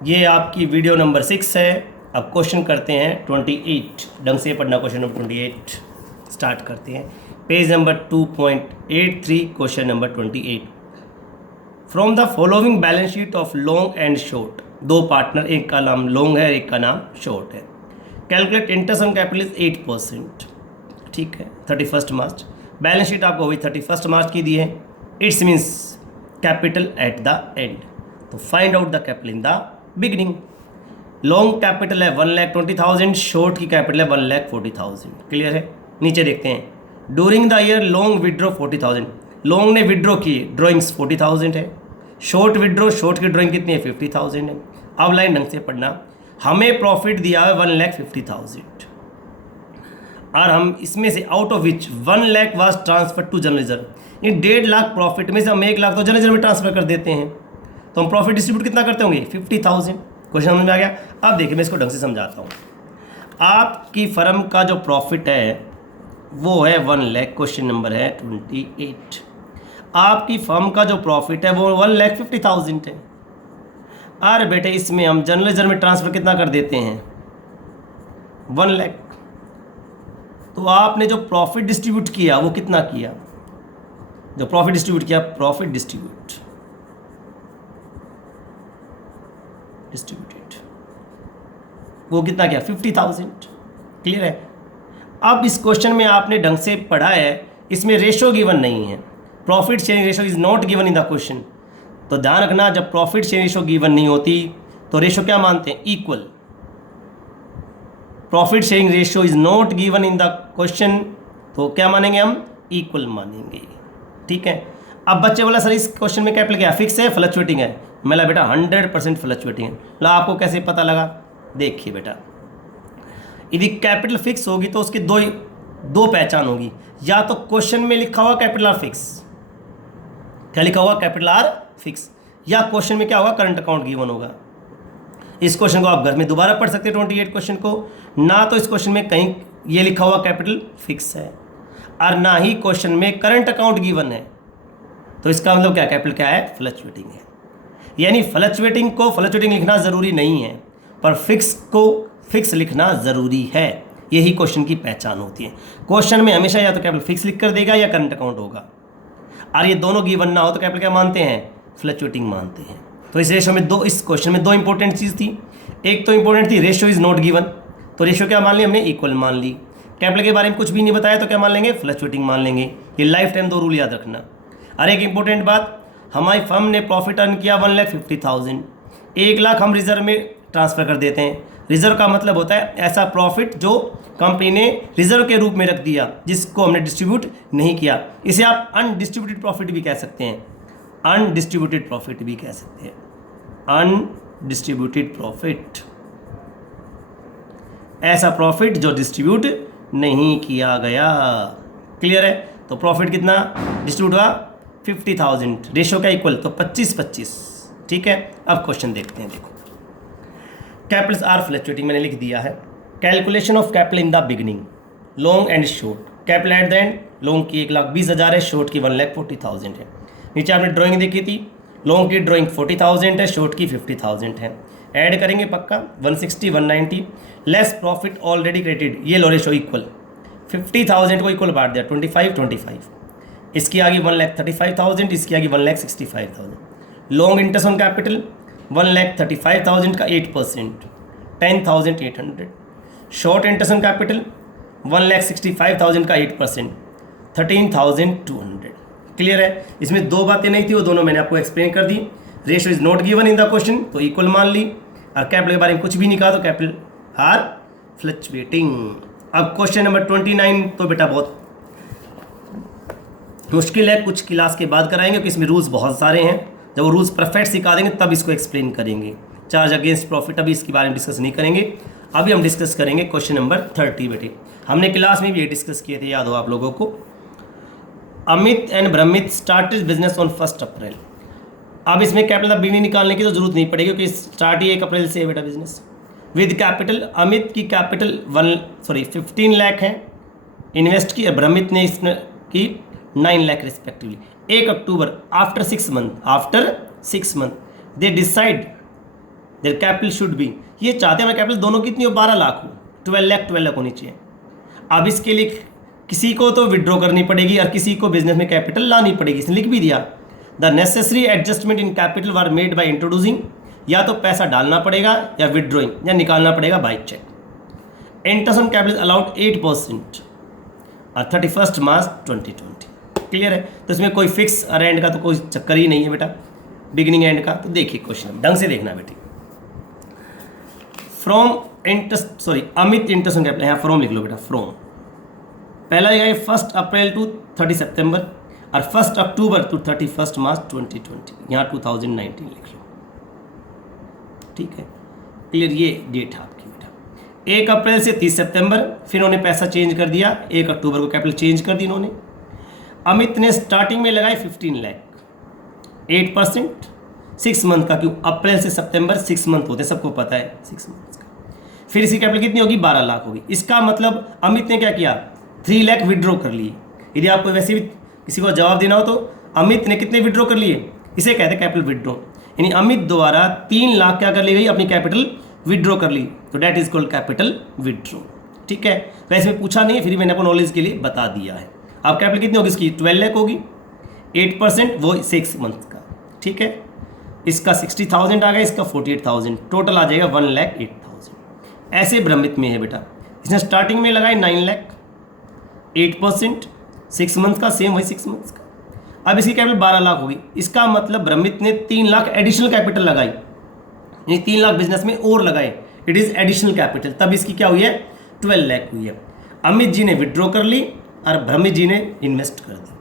ये आपकी video number 6 है। अब क्वेश्चन करते हैं 28। ढंग से पढ़ना, क्वेश्चन नंबर 28 स्टार्ट करते हैं। Page number 2.83, question number 28। From the following balance sheet of long and short, दो पार्टनर, एक का नाम लॉन्ग है, एक का नाम शॉर्ट है। Calculate interest on capital is 8%। ठीक है, 31 मार्च बैलेंस शीट आपको वही 31 मार्च की दी है। It's means capital at the end. तो find out the capital in the beginning. Long capital है 1,20,000, शॉर्ट की कैपिटल है 1,40,000। क्लियर है। नीचे देखते हैं। During the year long withdraw 40,000, long ने विड्रॉ की, ड्रॉइंग्स 40,000 है। शॉर्ट विड्रॉ, शॉर्ट की ड्रॉइंग कितनी है 50,000 है। अब लाइन ढंग से पढ़ना। हमें प्रॉफिट दिया है 1,50,000 और हम इसमें से out of which 1 lakh was transferred to general reserve. इन 1.5 लाख प्रॉफिट में से हम 1 लाख तो जनरल रिजर्व में ट्रांसफर कर देते हैं। तो हम प्रॉफिट डिस्ट्रीब्यूट कितना करते होंगे 50,000। क्वेश्चन समझ में आ गया। अब देखिए मैं इसको ढंग से समझाता हूँ। आपकी फर्म का जो प्रॉफिट है वो है 1 लाख, क्वेश्चन नंबर है 28। आपकी फर्म का जो प्रॉफिट है वो 1,50,000 है। अरे बेटे इसमें हम जनरल रिजर्व में ट्रांसफर कितना कर देते हैं 1 लाख। तो आपने जो प्रॉफिट डिस्ट्रीब्यूट किया वो कितना किया, जो प्रॉफिट डिस्ट्रीब्यूट किया, प्रॉफिट डिस्ट्रीब्यूटेड, वो कितना किया 50,000। क्लियर है। अब इस क्वेश्चन में आपने ढंग से पढ़ा है, इसमें रेशो गिवन नहीं है। Profit sharing ratio is not given in the question. तो ध्यान रखना, जब प्रॉफिट शेयरिंग रेशो गिवन नहीं होती तो रेशो क्या मानते हैं, equal. Profit sharing ratio is not given in the question, तो क्या मानेंगे हम, इक्वल मानेंगे। ठीक है। अब बच्चे बोला सर इस क्वेश्चन में कैपिटल क्या फिक्स है फ्लक्चुएटिंग है। मैं बेटा 100% फ्लक्चुएटिंग है। ला आपको कैसे पता लगा, देखिए बेटा, यदि कैपिटल फिक्स होगी तो उसकी दो पहचान होगी। या तो क्वेश्चन में लिखा हुआ कैपिटल आर फिक्स, क्या लिखा हुआ कैपिटल आर फिक्स, या क्वेश्चन में क्या होगा करंट अकाउंट गिवन होगा। इस क्वेश्चन को आप घर में दोबारा पढ़ सकते हैं 28 क्वेश्चन को। ना तो इस क्वेश्चन में कहीं ये लिखा हुआ कैपिटल फिक्स है और ना ही क्वेश्चन में करंट अकाउंट गिवन है। तो इसका मतलब क्या, कैपिटल क्या है, फ्लक्चुएटिंग है। यानी फ्लक्चुएटिंग को फ्लक्चुएटिंग लिखना ज़रूरी नहीं है, पर फिक्स को फिक्स लिखना ज़रूरी है। यही क्वेश्चन की पहचान होती है। क्वेश्चन में हमेशा या तो कैपिटल फिक्स लिख कर देगा या करंट अकाउंट होगा, और ये दोनों गिवन ना हो तो कैपिटल क्या मानते हैं, फ्लक्चुएटिंग मानते हैं। तो इस रेशो में इस क्वेश्चन में दो इंपॉर्टेंट चीज़ थी। एक तो इंपॉर्टेंट थी रेशो इज नॉट गिवन, तो रेशो क्या मान ली हमने, इक्वल मान ली। कैपिटल के बारे में कुछ भी नहीं बताया तो क्या मान लेंगे, फ्लक्चुएटिंग मान लेंगे। ये लाइफ टाइम 2 रूल याद रखना। और एक इंपॉर्टेंट बात, हमारी फर्म ने प्रॉफिट अर्न किया 1,50,000, 1 लाख हम रिजर्व में ट्रांसफ़र कर देते हैं। रिजर्व का मतलब होता है ऐसा प्रॉफिट जो कंपनी ने रिजर्व के रूप में रख दिया, जिसको हमने डिस्ट्रीब्यूट नहीं किया। इसे आप अनडिस्ट्रीब्यूटेड प्रॉफिट भी कह सकते हैं, अनडिस्ट्रीब्यूटेड प्रॉफिट भी कह सकते हैं। अनडिस्ट्रीब्यूटेड प्रॉफिट, ऐसा प्रॉफिट जो डिस्ट्रीब्यूट नहीं किया गया। क्लियर है। तो प्रॉफिट कितना डिस्ट्रीब्यूट हुआ 50,000, रेशो क्या इक्वल, तो 25-25। ठीक है। अब क्वेश्चन देखते हैं। देखो कैपिटल्स आर फ्लक्चुएटिंग मैंने लिख दिया है। Calculation of capital in the beginning, long and short. Capital at the and, long की 1,20,000 है, शॉर्ट की 1,40,000 है। नीचे आपने ड्राइंग देखी थी, लॉन्ग की ड्राइंग 40,000 है, शॉर्ट की 50,000 है। ऐड करेंगे पक्का 160 190 लेस प्रॉफिट ऑलरेडी क्रेडिटेड, ये लो रेशो इक्वल। 50,000 को इक्वल बांट दिया 25-25। इसकी आगे 1,35,000, इसकी आगे 1,65,000। लॉन्ग इंटरेस्ट ऑन कैपिटल 1,35,000 का 8% 10,800। शॉर्ट इंटरेस्ट ऑन कैपिटल 1,65,000 का 8% 13,200। क्लियर है। इसमें दो बातें नहीं थी, वो दोनों मैंने आपको एक्सप्लेन कर दी। Ratio is not given in the question, तो इक्वल मान ली। और कैपिटल के बारे में कुछ भी नहीं कहा, तो कैपिटल आर फ्लक्चुएटिंग। अब क्वेश्चन नंबर 29 तो बेटा बहुत मुश्किल है, कुछ क्लास के बाद कराएंगे क्योंकि इसमें रूल्स बहुत सारे हैं। जब वो रूल्स परफेक्ट सिखा देंगे तब इसको एक्सप्लेन करेंगे। चार्ज अगेंस्ट प्रॉफिट अभी इसके बारे में डिस्कस नहीं करेंगे। अभी हम डिस्कस करेंगे क्वेश्चन नंबर 30 बेटे। हमने क्लास में भी ये डिस्कस किए थे, याद हो आप लोगों को। Amit and Brahmit started business on 1 April. अब इसमें कैपिटल बिगिनिंग निकालने की तो जरूरत नहीं पड़ेगी क्योंकि स्टार्ट ही 1 अप्रैल से है बेटा बिजनेस। विद कैपिटल, अमित की कैपिटल 15 लाख है इन्वेस्ट की, ब्रह्मित ने इसमें की 9 lakh respectively. 1 October after 6 month they decide their capital should be, ये चाहते हैं हमारे कैपिटल दोनों कितनी हो, 12 लाख हो, 12 लाख होनी चाहिए। अब इसके लिए किसी को तो विड्रॉ करनी पड़ेगी और किसी को बिजनेस में कैपिटल लानी पड़ेगी, इसने लिख भी दिया the necessary adjustment in capital were made by introducing, या तो पैसा डालना पड़ेगा या विड्रॉइंग या निकालना पड़ेगा by cheque. Interest on capital allowed 8% और 31 मार्च 2020, क्लियर है। तो इसमें कोई फिक्स और एंड का तो कोई चक्कर ही नहीं है बेटा, बिगिनिंग एंड का। तो देखिए क्वेश्चन ढंग से देखना बेटी, from interest sorry Amit interest on capital, यहाँ फ्रॉम लिख लो बेटा, फ्रॉम पहला लिखा है 1 अप्रैल टू 30 सितंबर और 1 अक्टूबर टू 31 मार्च 2020, यहाँ 2019 लिख लो, ठीक है क्लियर। ये डेट है आपकी बेटा। 1 अप्रैल से 30 सितंबर, फिर उन्होंने पैसा चेंज कर दिया, 1 अक्टूबर को कैपिटल चेंज कर दी इन्होंने। अमित ने स्टार्टिंग में लगाई 15 लाख, 8% 6 मंथ का, क्यों अप्रैल से सितंबर 6 मंथ होते हैं, सबको पता है 6 मंथ का। फिर इसकी कैपिटल कितनी होगी, 12 लाख होगी। इसका मतलब अमित ने क्या किया, 3 लाख विड्रॉ कर लिए। यदि आपको वैसे भी किसी को जवाब देना हो तो अमित ने कितने विड्रॉ कर लिए, इसे कहते हैं कैपिटल विड्रॉ, यानी अमित द्वारा 3 लाख क्या कर ली गई, अपनी कैपिटल विड्रॉ कर ली, तो that is called capital withdraw, ठीक है। वैसे में पूछा नहीं है, फिर मैंने आपको नॉलेज के लिए बता दिया है। अब कैपिटल कितनी होगी इसकी, 12 लाख होगी, 8% वो 6 मंथ का, ठीक है। इसका 60,000 आ गया, इसका 48,000, टोटल आ जाएगा 1,08,000। ऐसे भ्रमित में है बेटा, इसने स्टार्टिंग में लगाए 9 लाख, 8% 6 मंथ का, सेम वही 6 मंथ का। अब इसकी कैपिटल 12 लाख होगी, इसका मतलब भ्रमित ने 3 लाख एडिशनल कैपिटल लगाई, यानी 3 लाख बिजनेस में और लगाए, इट इज एडिशनल कैपिटल, तब इसकी क्या हुई है, 12 लाख हुई है। अमित जी ने विड्रॉ कर ली और भ्रमित जी ने इन्वेस्ट कर दी,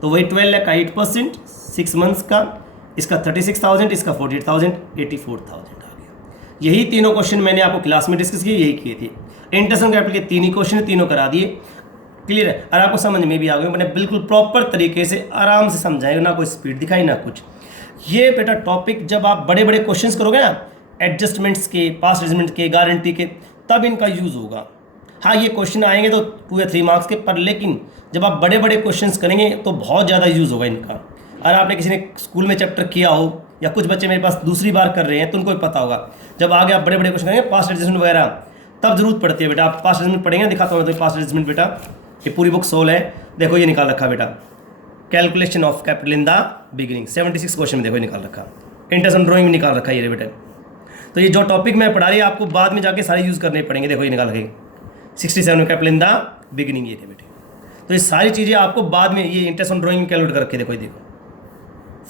तो वही 12 लाख का 8% 6 मंथ्स का, इसका 36,000, इसका 48,000, 84,000 आ गया। यही तीनों क्वेश्चन मैंने आपको क्लास में डिस्कस किए, यही किए थे। इंटरेस्ट ऑन कैपिटल के 3 ही क्वेश्चन, तीनों करा दिए, क्लियर है। और आपको समझ में भी आ गया, मैंने बिल्कुल प्रॉपर तरीके से आराम से समझाएगा, ना कोई स्पीड दिखाई ना कुछ। ये बेटा टॉपिक जब आप बड़े बड़े क्वेश्चंस करोगे ना, एडजस्टमेंट्स के, पास्ट एडजस्टमेंट के, गारंटी के, तब इनका यूज़ होगा। हाँ ये क्वेश्चन आएंगे तो 2 या 3 मार्क्स के, पर लेकिन जब आप बड़े बड़े क्वेश्चंस करेंगे तो बहुत ज़्यादा यूज़ होगा इनका। अगर आपने किसी ने स्कूल में चैप्टर किया हो, या कुछ बच्चे मेरे पास दूसरी बार कर रहे हैं, तो उनको भी पता होगा, जब आगे आप बड़े बड़े क्वेश्चन करेंगे पास्ट एडजस्टमेंट वगैरह, तब जरूरत पड़ती है बेटा। आप पास्ट एडजस्टमेंट पढ़ेंगे, दिखाता हूँ तो पास्ट एडजस्टमेंट बेटा, ये पूरी बुक 16 है, देखो ये निकाल रखा बेटा, calculation of capital in the beginning, 76 question में देखो ये निकाल रखा, इंटरेस्ट ऑन ड्राइंग में निकाल रखा ये बेटा। तो ये जो टॉपिक मैं पढ़ा रही है आपको बाद में जाके सारे यूज़ करने पड़ेंगे, देखो ये निकाल रखे 67 में कैपिटल इन द बिगिनिंग ये थे बेटे। तो ये सारी चीज़ें आपको बाद में, ये इंटरेस्ट ऑन ड्राइंग में कैलकुलेट कर रखे, देखो ये देखो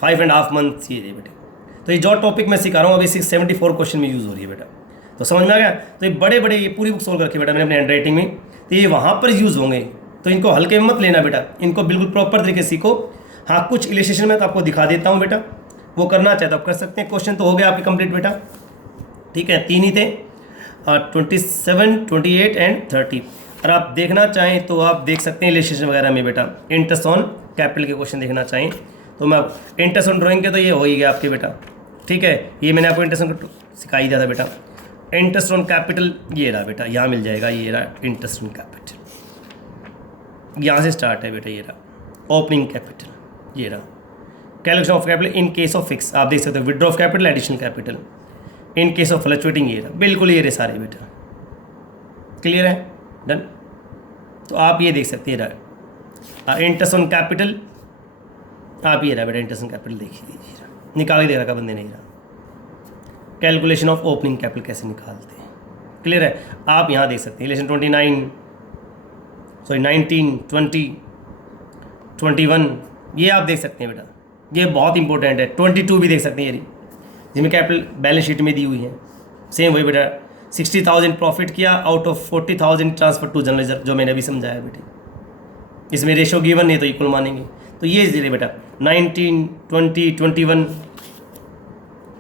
5.5 मंथ ये थे बेटे। तो ये जो टॉपिक मैं सिखा रहा हूँ अभी 74 क्वेश्चन में यूज़ हो रही है बेटा, तो समझ में आ गया। तो ये बड़े बड़े, ये पूरी बुक सोल्व करके बेटा मैंने अपने हैंड राइटिंग में, तो ये वहाँ पर यूज़ होंगे, तो इनको हल्के में मत लेना बेटा, इनको बिल्कुल प्रॉपर तरीके से सीखो। हाँ कुछ इलिस्ट्रेशन में तो आपको दिखा देता हूँ बेटा, वो करना चाहे तो आप कर सकते हैं। क्वेश्चन तो हो गया आपके कंप्लीट बेटा, ठीक है, 3 ही थे, 27, 28 एंड 30। और आप देखना चाहें तो आप देख सकते हैं इलिस्ट्रेशन वगैरह में बेटा, इंटरेस्ट ऑन कैपिटल के क्वेश्चन देखना चाहें तो मैं इंटरेस्ट ऑन ड्राइंग के तो ये हो ही गया आपके बेटा, ठीक है। ये मैंने आपको इंटरेस्ट ऑन सिखा ही दिया था बेटा। इंटरेस्ट ऑन कैपिटल ये रहा बेटा, यहाँ मिल जाएगा, ये रहा इंटरेस्ट ऑन कैपिटल, यहाँ से स्टार्ट है बेटा, ये रहा ओपनिंग कैपिटल, ये रहा calculation of capital in case of fix, आप देख सकते हो withdraw of capital, additional capital, in case of fluctuating, ये रहा बिल्कुल ये रहे सारे बेटा, क्लियर है, डन। तो आप ये देख सकते हैं रहा इंटरेस्ट ऑन कैपिटल, आप ये रहा बेटा इंटरेस्ट ऑन कैपिटल देखिए दीजिए, निकाल के दे रखा बंदे ने, रहा कैलकुलेशन ऑफ ओपनिंग कैपिटल कैसे निकालते हैं, क्लियर है। आप यहाँ देख सकते हैं इलेक्शन 19, 20, 21, ये आप देख सकते हैं बेटा, ये बहुत इंपॉर्टेंट है। 22 भी देख सकते हैं ये, जिसमें कैपिटल बैलेंस शीट में दी हुई है, सेम वही बेटा 60,000 प्रॉफिट किया, out of 40,000 transfer to general reserve, जो मैंने अभी समझाया बेटे, इसमें रेशो गिवन नहीं तो इक्वल मानेंगे। तो ये जीरे बेटा 19, 20, 21,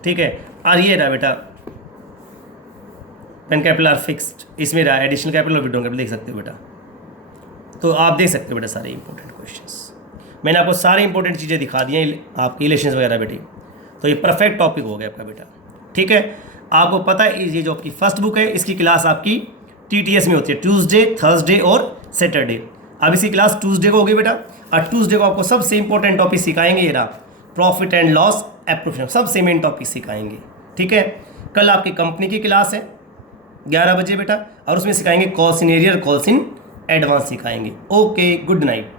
ठीक है। और ये रहा बेटा पेन कैपिटल आर फिक्स्ड, इसमें रहा एडिशनल कैपिटल और विड्रॉ कैपिटल, देख सकते हो बेटा। तो आप देख सकते हो बेटा सारे इंपॉर्टेंट क्वेश्चंस, मैंने आपको सारे इंपॉर्टेंट चीज़ें दिखा दी हैं आपकी इलेक्शंस वगैरह बेटी। तो ये परफेक्ट टॉपिक हो गया आपका बेटा, ठीक है। आपको पता है ये जो आपकी फर्स्ट बुक है, इसकी क्लास आपकी TTS में होती है, ट्यूसडे, थर्सडे और सैटरडे। अब इसकी क्लास ट्यूसडे को होगी बेटा, और ट्यूसडे को आपको सबसे इंपॉर्टेंट टॉपिक सिखाएंगे, ये रहा प्रॉफिट एंड लॉस एप्रोप्रिएशन, सबसे मेन टॉपिक सिखाएंगे, ठीक है। कल आपकी कंपनी की क्लास है 11 बजे बेटा, और उसमें सिखाएंगे calls in arrear, calls in advance सिखाएंगे। Okay, good night.